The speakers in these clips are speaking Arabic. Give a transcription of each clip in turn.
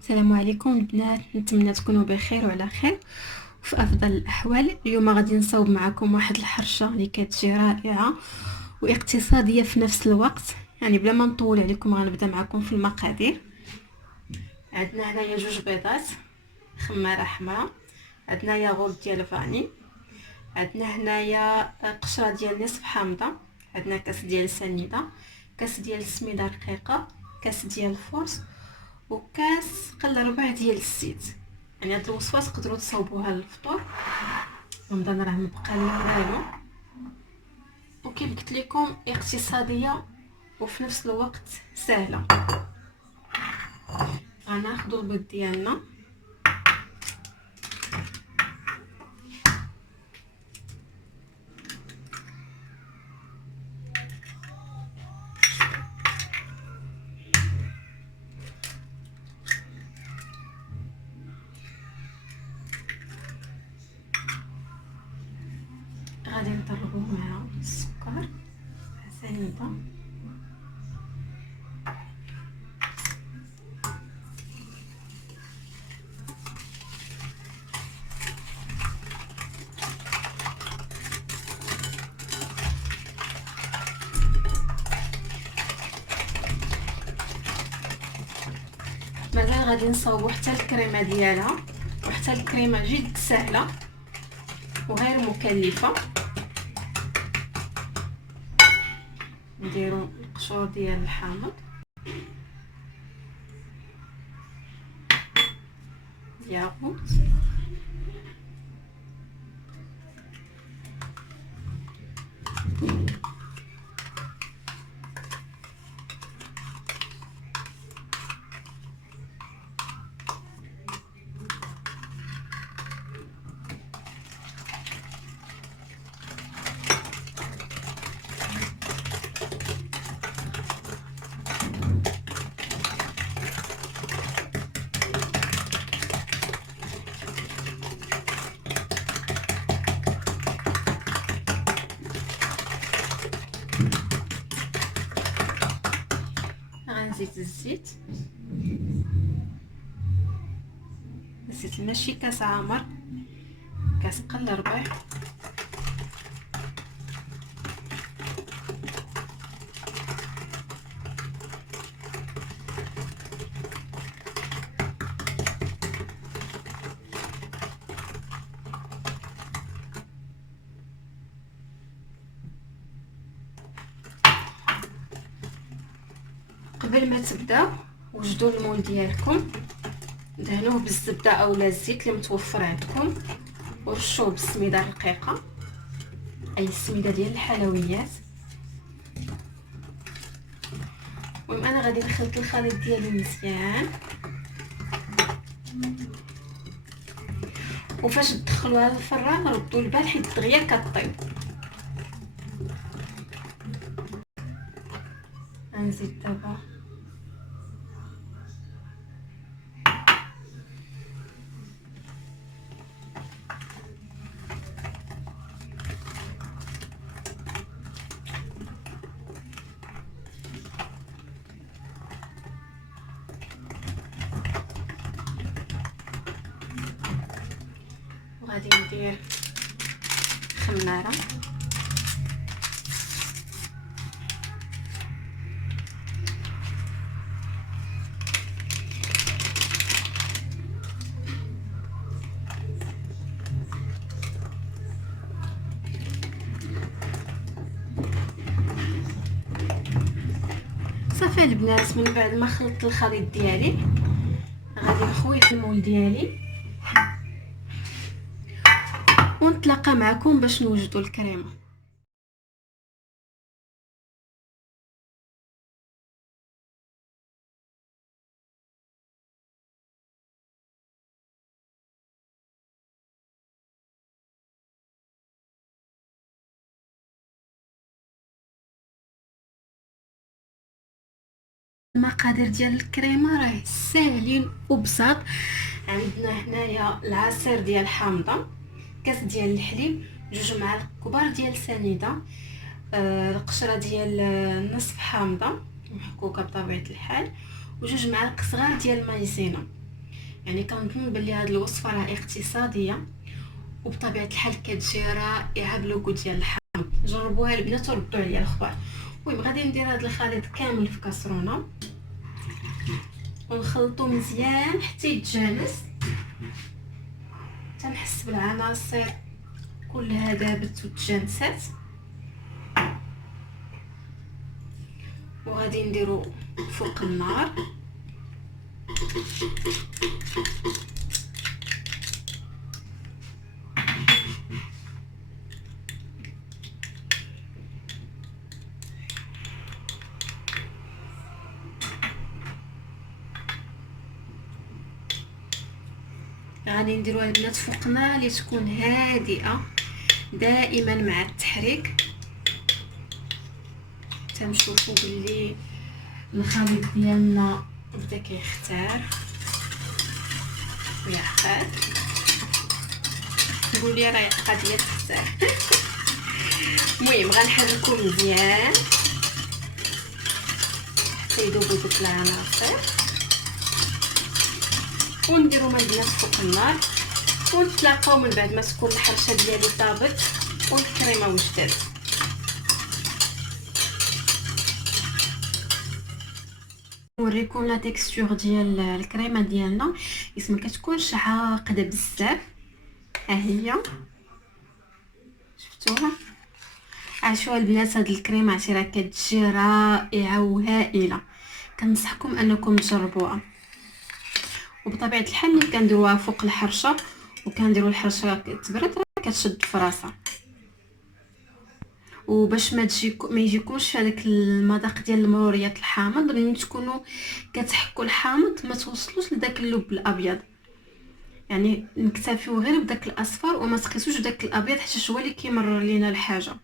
السلام عليكم البنات، نتمنى تكونوا بخير وعلى خير وفي افضل الاحوال. اليوم غادي نصاوب معكم واحد الحرشه اللي كتجي رائعه واقتصاديه في نفس الوقت. يعني بلا ما نطول عليكم غنبدا معكم في المقادير. عندنا هنايا 2 بيضات، خماره حمراء، عندنا ياغورت ديال فاني، عندنا هنايا قشره ديال نصف حامضه، عندنا كاس ديال سنيده، كاس ديال السميده رقيقه، كاس ديال الفرص، وكاس قل ربع ديال الزيت. يعني هاد الوصفه تقدروا تصاوبوها للفطور. رمضان راه مبقى لنا والو، وكيف قلت لكم اقتصاديه وفي نفس الوقت سهله. غناخذوا البيض ديالنا، غادي نضربوه مع السكر مع سنيده. مازال غادي نصاوبو حتى الكريمه ديالها، وحتى الكريمه جد سهله وغير مكلفه. نديرو القشور ديال الحامض، الياغورت، غنزيد الزيت ماشي كاس عامر، كاس قل ربع. قبل ما تبداو وجدوا المول ديالكم، دهنوه بالزبده اولا الزيت اللي متوفر عندكم، ورشوه بالسميده الرقيقه، اي السميده ديال الحلويات. المهم انا غادي نخلط الخليط ديالي مزيان، وفاش تدخلوها للفران ردوا البال حيت دغيا كطيب. غنزيد دابا وغادي ندير خماره، صافي البنات. من بعد ما خلطت الخليط ديالي غادي نخوي المول ديالي ونتلاقى معكم باش نوجدوا الكريمه. المقادير ديال الكريمه راه ساهلين وبساط. عندنا هنايا العصير ديال الحامضه، كاس ديال الحليب، 2 معالق كبار ديال سنيده، القشره ديال نصف حامضه محكوكه بطبيعه الحال، و2 معالق صغار ديال المايزينا. يعني كنظن بلي هاد الوصفه راه اقتصاديه وبطبيعه الحال كتجي رائعه بلوكو ديال الحامض. جربوها البنات وردوا عليا الخبر. المهم غادي ندير هاد الخليط كامل في كاسرونه ونخلطو مزيان حتى يتجانس، تنحس بالعناصر كلها دابت وتجانست. وغادي نديرو فوق النار غادي نديروها البنات فوق نار اللي تكون هادئه دائما مع التحريك تنشوفوا باللي الخليط ديالنا بدا كيختار ويعقد. تقول لي راه قضيه تختار. المهم غنحركو مزيان حتى يذوبوا دوك العناصر ونديرو ما البنات فوق النار ونتلاقاو من بعد ما تكون الحرشه ديالي طابت والكريمه وجدات. نوريكم لا تيكستور ديال الكريمه ديالنا، ما كتكونش عاقده بزاف. ها هي شفتوها؟ عاشوا البنات هاد الكريمه عرفتي راه كتجي رائعه وهائله، كنصحكم انكم تجربوها. وبطبيعه الحال ملي كنديروها فوق الحرشه وكنديروا الحرشه تبرد راه كتشد في راسها، وباش ما يجيكوش هذاك المذاق ديال المروريات الحامض ملي تكونوا كتحكوا الحامض ما توصلوش لذاك اللب الابيض، يعني نكتفيو غير بداك الاصفر وما تقيسوش داك الابيض حيت هو اللي كيمرر لينا الحاجه.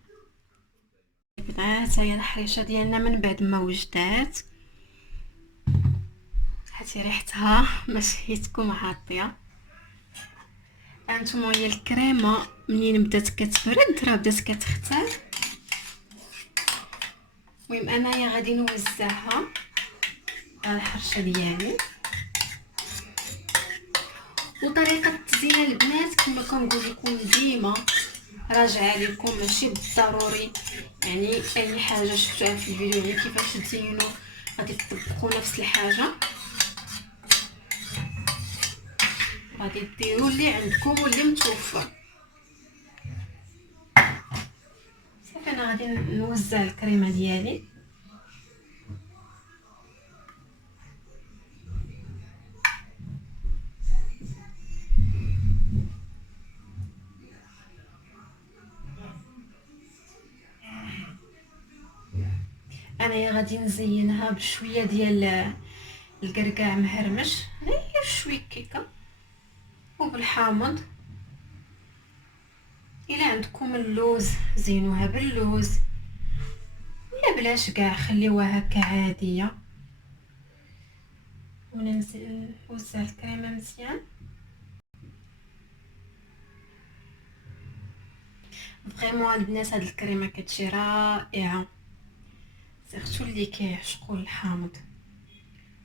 البنات هي الحريشه ديالنا من بعد ما وجدات، هاتي ريحتها ماشي هيتكم عاطيه. انتم هي الكريمه منين بدات كتبرد راه بدات كتختار. المهم انايا غادي نوزعها على الحرشه ديالي. وطريقه التزيين البنات كما كنقول لكم ديما راجعه لكم، ماشي بالضروري يعني اي حاجه شفتوها في الفيديو هي كيفاش تزينوا غادي تطبقوا نفس الحاجه، غادي ديروا اللي عندكم واللي متوفر. صافي انا غادي نوزع الكريمه ديالي. انايا غادي نزينها بشويه ديال الكركاع مهرمش، غير شويه كيكه وبالحامض. الا عندكم اللوز زينوها باللوز، لا بلاش كاع خليوها هكا عاديه. وننزل نوزع الكريمه مزيان. فريمون البنات هاد الكريمه كتجي رائعه، سيرتو اللي كيعشقوا الحامض.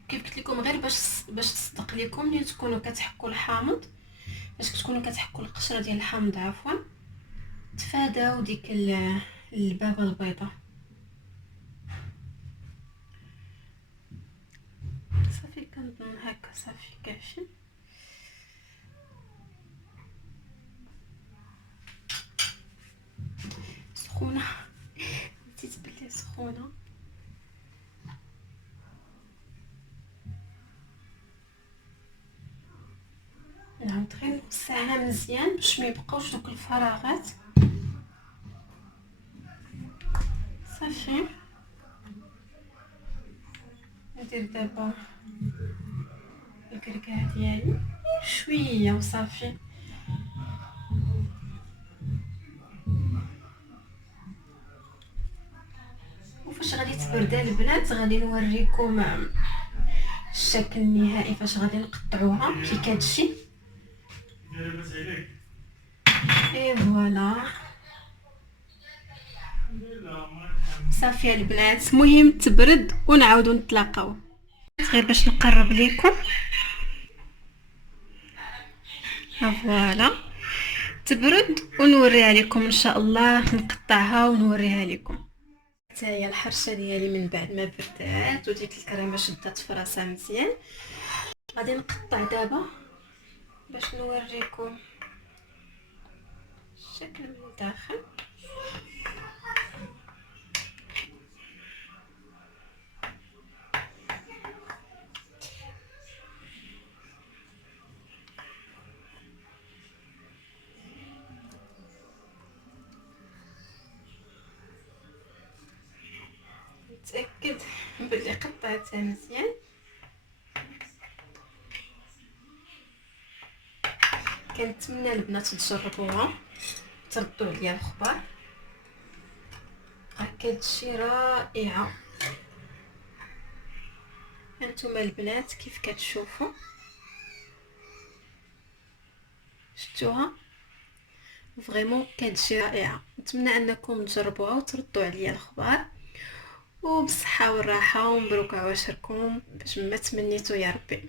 كيف قلت لكم غير باش تصدق لكم ملي تكونوا كتحكوا الحامض، باش كتكونوا كتحكوا القشره ديال الحامض عفوا، تفاداو ديك البابه البيضاء. صافي كنظن هكا صافي كافي. سخونه نسيت بلي سخونه. نعاود غير نوسعها مزيان باش ما يبقاوش دوك الفراغات. صافي ندير دابا الكركاع ديالي شويه وصافي. وفاش غادي تبرد البنات غادي نوريكم الشكل النهائي فاش غادي نقطعوها كي كتجي. اي فوالا صافي البنات. المهم تبرد ونعاودو نتلاقاو. غير باش نقرب لكم فوالا تبرد ونوريها لكم ان شاء الله، نقطعها ونوريها لكم. حتى هي الحرشه ديالي من بعد ما بردات وديك الكريمه شدات في راسها مزيان. غادي نقطع دابا باش نوريكم الشكل من الداخل. نتاكد بلي قطعتها مزيان. كنتمنى البنات تجربوها تردوا عليا الخبر. كتجي رائعه. هانتوما البنات كيف كتشوفوا، شفتوها فريمون كتجي رائعه. نتمنى انكم تجربوها وتردوا عليا الخبر، وبالصحه والراحه ومبروك عواشركم باش ما تمنيتوا يا ربي.